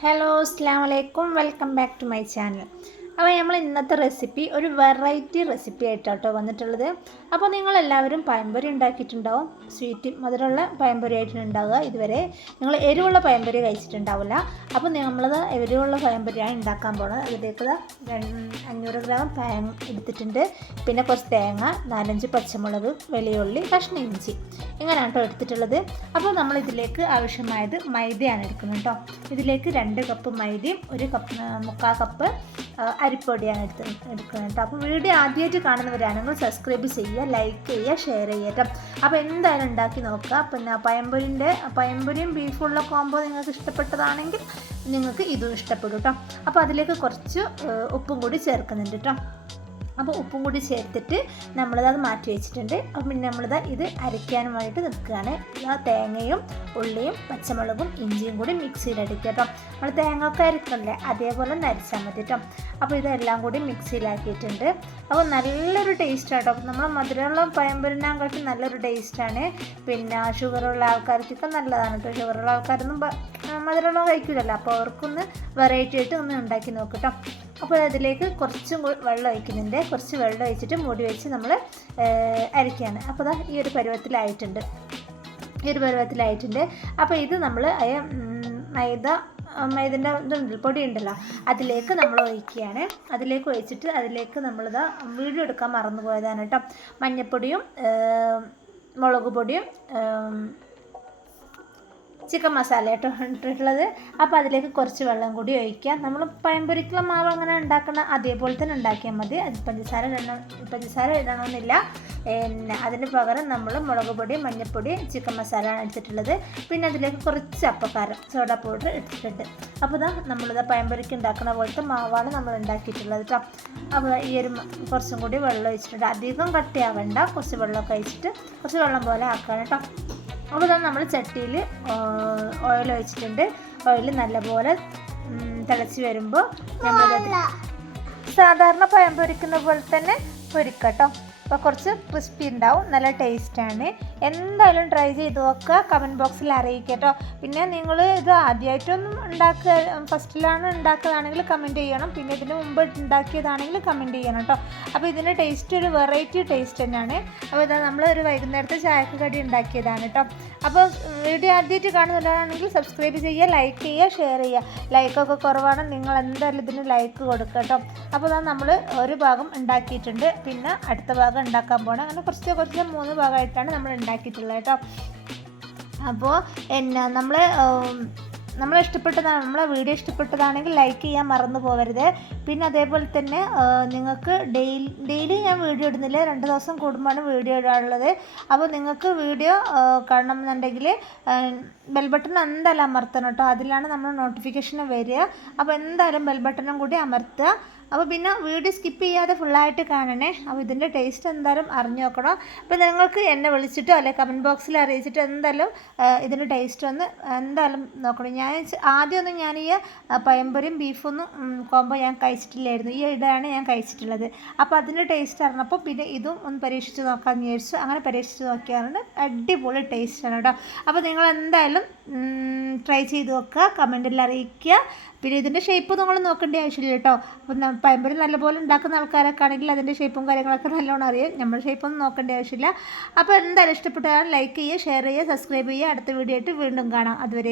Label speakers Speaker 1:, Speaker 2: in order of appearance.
Speaker 1: Hello അസ്സാം വലൈക്കും welcome back to my channel അപ്പോൾ നമ്മൾ ഇന്നത്തെ റെസിപ്പി ഒരു വെറൈറ്റി റെസിപ്പി ആയിട്ടാട്ടോ വന്നിട്ടുള്ളത്. അപ്പോൾ നിങ്ങളെല്ലാവരും പയമ്പൊരി ഉണ്ടാക്കിയിട്ടുണ്ടാവും. സ്വീറ്റ് മധുരമുള്ള പയമ്പൊരി ആയിട്ടാണ് ഉണ്ടാവുക ഇതുവരെ. നിങ്ങൾ എരിവുള്ള പയമ്പൊരി കഴിച്ചിട്ടുണ്ടാവില്ല. അപ്പോൾ നമ്മളത് എരിവുള്ള പഴംപൊരിയാണ് ഉണ്ടാക്കാൻ പോകുന്നത് അതിലേക്ക് അഞ്ഞൂറ് ഗ്രാം പയം എടുത്തിട്ടുണ്ട്. പിന്നെ കുറച്ച് തേങ്ങ നാലഞ്ച് പച്ചമുളക് വെളിയുള്ളി കഷ്ണ ഇഞ്ചി. ഇങ്ങനെയാണ് കേട്ടോ എടുത്തിട്ടുള്ളത്. അപ്പോൾ നമ്മൾ ഇതിലേക്ക് ആവശ്യമായത് മൈദയാണ് എടുക്കുന്നത് കേട്ടോ. ഇതിലേക്ക് രണ്ട് കപ്പ് മൈദയും ഒരു കപ്പ് മുക്കാൽ കപ്പ് അരിപ്പൊടിയാണ് എടുത്ത് എടുക്കുന്നത്. അപ്പോൾ വീഡിയോ ആദ്യമായിട്ട് കാണുന്നവരാണെങ്കിൽ സബ്സ്ക്രൈബ് ചെയ്യുക ലൈക്ക് ചെയ്യുക ഷെയർ ചെയ്യുക കേട്ടോ. അപ്പോൾ എന്തായാലും ഉണ്ടാക്കി നോക്കുക. പിന്നെ പയമ്പൊരിന്റെ പയമ്പൊരിയും ബീഫുള്ള കോംബോ നിങ്ങൾക്ക് ഇഷ്ടപ്പെട്ടതാണെങ്കിൽ നിങ്ങൾക്ക് ഇതും ഇഷ്ടപ്പെടും കേട്ടോ. അപ്പോൾ അതിലേക്ക് കുറച്ച് ഉപ്പും കൂടി ചേർക്കുന്നുണ്ട് കേട്ടോ. അപ്പോൾ ഉപ്പും കൂടി ചേർത്തിട്ട് നമ്മളത് അത് മാറ്റി വെച്ചിട്ടുണ്ട്. അപ്പം പിന്നെ നമ്മളിത് ഇത് അരയ്ക്കാനും വേണ്ടിയിട്ട് നിൽക്കുകയാണ്. ആ തേങ്ങയും ഉള്ളിയും പച്ചമുളകും ഇഞ്ചിയും കൂടി മിക്സിയിൽ അടിക്കുക കേട്ടോ. നമ്മൾ തേങ്ങ ഒക്കെ അരക്കണല്ലേ അതേപോലെ ഒന്ന് അരച്ചാൽ മതി കേട്ടോ. അപ്പോൾ ഇതെല്ലാം കൂടി മിക്സിയിലാക്കിയിട്ടുണ്ട് അപ്പോൾ നല്ലൊരു ടേസ്റ്റ് ആട്ടോ നമ്മൾ മധുരമുള്ള പഴംപൊരിനാകാട്ടി നല്ലൊരു ടേസ്റ്റാണ് പിന്നെ ഷുഗറുള്ള ആൾക്കാർക്കൊക്കെ നല്ലതാണ് കേട്ടോ. ഷുഗറുള്ള ആൾക്കാരൊന്നും മധുരമുള്ള കഴിക്കില്ലല്ലോ അപ്പോൾ അവർക്കൊന്ന് വെറൈറ്റി ആയിട്ട് ഒന്ന് ഉണ്ടാക്കി നോക്കട്ടോ കേട്ടോ. അപ്പോൾ അതിലേക്ക് കുറച്ച് വെള്ളം ഒഴിക്കുന്നുണ്ട്. കുറച്ച് വെള്ളം ഒഴിച്ചിട്ട് മൂടി വെച്ച് നമ്മൾ അരയ്ക്കുകയാണ്. അപ്പോൾ ദാ ഈ ഒരു പരുവത്തിലായിട്ടുണ്ട്. ഈ ഒരു പരുവത്തിലായിട്ടുണ്ട്. അപ്പോൾ ഇത് നമ്മൾ മൈദ മൈദന്റെ പൊടി ഉണ്ടല്ലോ അതിലേക്ക് നമ്മൾ ഒഴിക്കുകയാണ്. അതിലേക്ക് ഒഴിച്ചിട്ട് അതിലേക്ക് നമ്മളിതാ വീഡിയോ എടുക്കാൻ മറന്നു പോയതാണ് കേട്ടോ മഞ്ഞൾപ്പൊടിയും മുളക് പൊടിയും ചിക്കൻ മസാല കേട്ടോ ഇട്ടിട്ടുള്ളത്. അപ്പോൾ അതിലേക്ക് കുറച്ച് വെള്ളം കൂടി ഒഴിക്കുക. നമ്മൾ പഴംപൊരിക്കുള്ള മാവ് അങ്ങനെ ഉണ്ടാക്കണ അതേപോലെ തന്നെ ഉണ്ടാക്കിയാൽ മതി. അത് പഞ്ചസാര ഇടണം പഞ്ചസാര ഇടണമെന്നില്ല പിന്നെ അതിന് പകരം നമ്മൾ മുളക് പൊടി മഞ്ഞൾപ്പൊടി ചിക്കൻ മസാല ആണ് എടുത്തിട്ടുള്ളത്. പിന്നെ അതിലേക്ക് കുറച്ച് അപ്പക്കാരം സോഡ പൗഡർ ഇട്ടിട്ടുണ്ട്. അപ്പോൾ ഇതാ നമ്മളിത് പഴംപൊരിക്ക് ഉണ്ടാക്കുന്ന പോലത്തെ മാവാണ് നമ്മൾ ഉണ്ടാക്കിയിട്ടുള്ളത് കേട്ടോ അപ്പോൾ ഈ ഒരു കുറച്ചും കൂടി വെള്ളം ഒഴിച്ചിട്ടുണ്ട്. അധികം കട്ടിയാവണ്ട. കുറച്ച് വെള്ളമൊക്കെ ഒഴിച്ചിട്ട് കുറച്ച് വെള്ളം പോലെ ആക്കണം കേട്ടോ അപ്പോൾ തന്നെ നമ്മൾ ചട്ടിയിൽ ഓയിൽ ഒഴിച്ചിട്ടുണ്ട്. ഓയിൽ നല്ലപോലെ തിളച്ച് വരുമ്പോൾ നമ്മൾ സാധാരണ പഴം പൊരിക്കുന്ന പോലെ തന്നെ പൊരിക്കട്ടോ. അപ്പോൾ കുറച്ച് ക്രിസ്പി ഉണ്ടാവും നല്ല ടേസ്റ്റാണ് എന്തായാലും ട്രൈ ചെയ്ത് നോക്കുക കമന്റ് ബോക്സിൽ അറിയിക്കട്ടോ പിന്നെ നിങ്ങൾ ഇത് ആദ്യമായിട്ടൊന്നും ഉണ്ടാക്കുക ഫസ്റ്റിലാണ് ഉണ്ടാക്കുകയാണെങ്കിൽ കമന്റ് ചെയ്യണം. പിന്നെ ഇതിന് മുമ്പ് ഉണ്ടാക്കിയതാണെങ്കിൽ കമന്റ് ചെയ്യണം കേട്ടോ. അപ്പോൾ ഇതിന്റെ ടേസ്റ്റ് ഒരു വെറൈറ്റി ടേസ്റ്റ് തന്നെയാണ്. അപ്പോൾ ഇതാ നമ്മൾ ഒരു വൈകുന്നേരത്തെ ചായക്ക് കടി ഉണ്ടാക്കിയതാണ് കേട്ടോ. അപ്പോൾ വീഡിയോ ആദ്യമായിട്ട് കാണുന്നവരാണെങ്കിൽ സബ്സ്ക്രൈബ് ചെയ്യുക ലൈക്ക് ചെയ്യുക ഷെയർ ചെയ്യുക. ലൈക്കൊക്കെ കുറവാണ് നിങ്ങൾ എന്തായാലും ഇതിന് ലൈക്ക് കൊടുക്കുക കേട്ടോ. അപ്പോൾ നമ്മൾ ഒരു ഭാഗം ഉണ്ടാക്കിയിട്ടുണ്ട്. പിന്നെ അടുത്ത ഭാഗം ഉണ്ടാക്കാൻ പോകണം അങ്ങനെ കുറച്ച് കുറച്ച് മൂന്ന് ഭാഗമായിട്ടാണ് നമ്മൾ ഉണ്ടാക്കിയിട്ടുള്ളത് കേട്ടോ. അപ്പോൾ എന്നാ നമ്മൾ നമ്മൾ ഇഷ്ടപ്പെട്ടതാണ് നമ്മളെ വീഡിയോ ഇഷ്ടപ്പെട്ടതാണെങ്കിൽ ലൈക്ക് ചെയ്യാൻ മറന്നു പോകരുത്. പിന്നെ അതേപോലെ തന്നെ നിങ്ങൾക്ക് ഡെയിലി ഡെയിലി ഞാൻ വീഡിയോ ഇടുന്നില്ല. രണ്ട് ദിവസം കൂടുമ്പോഴാണ് വീഡിയോ ഇടാനുള്ളത് അപ്പോൾ നിങ്ങൾക്ക് വീഡിയോ കാണണം എന്നുണ്ടെങ്കിൽ ബെൽ ബട്ടൺ എന്തായാലും അമർത്തണം കേട്ടോ. അതിലാണ് നമ്മൾ നോട്ടിഫിക്കേഷൻ വരിക. അപ്പോൾ എന്തായാലും ബെൽ ബട്ടണും കൂടി അമർത്തുക. അപ്പോൾ പിന്നെ വീഡിയോ സ്കിപ്പ് ചെയ്യാതെ ഫുള്ളായിട്ട് കാണണേ. അപ്പോൾ ഇതിന്റെ ടേസ്റ്റ് എന്തായാലും അറിഞ്ഞു നോക്കണം. അപ്പോൾ നിങ്ങൾക്ക് എന്നെ വിളിച്ചിട്ടോ അല്ലെങ്കിൽ കമന്റ് ബോക്സിൽ അറിയിച്ചിട്ടോ എന്തായാലും ഇതിന്റെ ടേസ്റ്റ് ഒന്ന് എന്തായാലും നോക്കണം. ഞാൻ ആദ്യമൊന്നും ഞാൻ ഈ പഴംപൊരിയും ബീഫൊന്നും കോമ്പോ ഞാൻ കഴിച്ചിട്ടില്ലായിരുന്നു. ഈ ഇടയാണ് ഞാൻ കഴിച്ചിട്ടുള്ളത്. അപ്പോൾ അതിന്റെ ടേസ്റ്റ് അറിഞ്ഞപ്പോൾ പിന്നെ ഇതും ഒന്ന് പരീക്ഷിച്ച് നോക്കാമെന്ന് വിചാരിച്ചു. അങ്ങനെ പരീക്ഷിച്ച് നോക്കിയാറുണ്ട് അടിപൊളി ടേസ്റ്റാണ് കേട്ടോ അപ്പോൾ നിങ്ങൾ എന്തായാലും ട്രൈ ചെയ്ത് നോക്കുക കമന്റിൽ അറിയിക്കുക. പിന്നെ ഇതിന്റെ ഷേപ്പ് നിങ്ങൾ നോക്കേണ്ട ആവശ്യമില്ല കേട്ടോ. അപ്പം പയമ്പര് നല്ലപോലെ ഉണ്ടാക്കുന്ന ആൾക്കാരൊക്കെ ആണെങ്കിൽ അതിന്റെ ഷേപ്പും കാര്യങ്ങളൊക്കെ നല്ലോണം അറിയാം നമ്മുടെ ഷേപ്പൊന്നും നോക്കേണ്ട ആവശ്യമില്ല. അപ്പോൾ എന്തായാലും ഇഷ്ടപ്പെട്ടാൽ ലൈക്ക് ചെയ്യുക ഷെയർ ചെയ്യുക സബ്സ്ക്രൈബ് ചെയ്യുക. അടുത്ത വീഡിയോ ആയിട്ട് വീണ്ടും കാണാം. അതുവരെ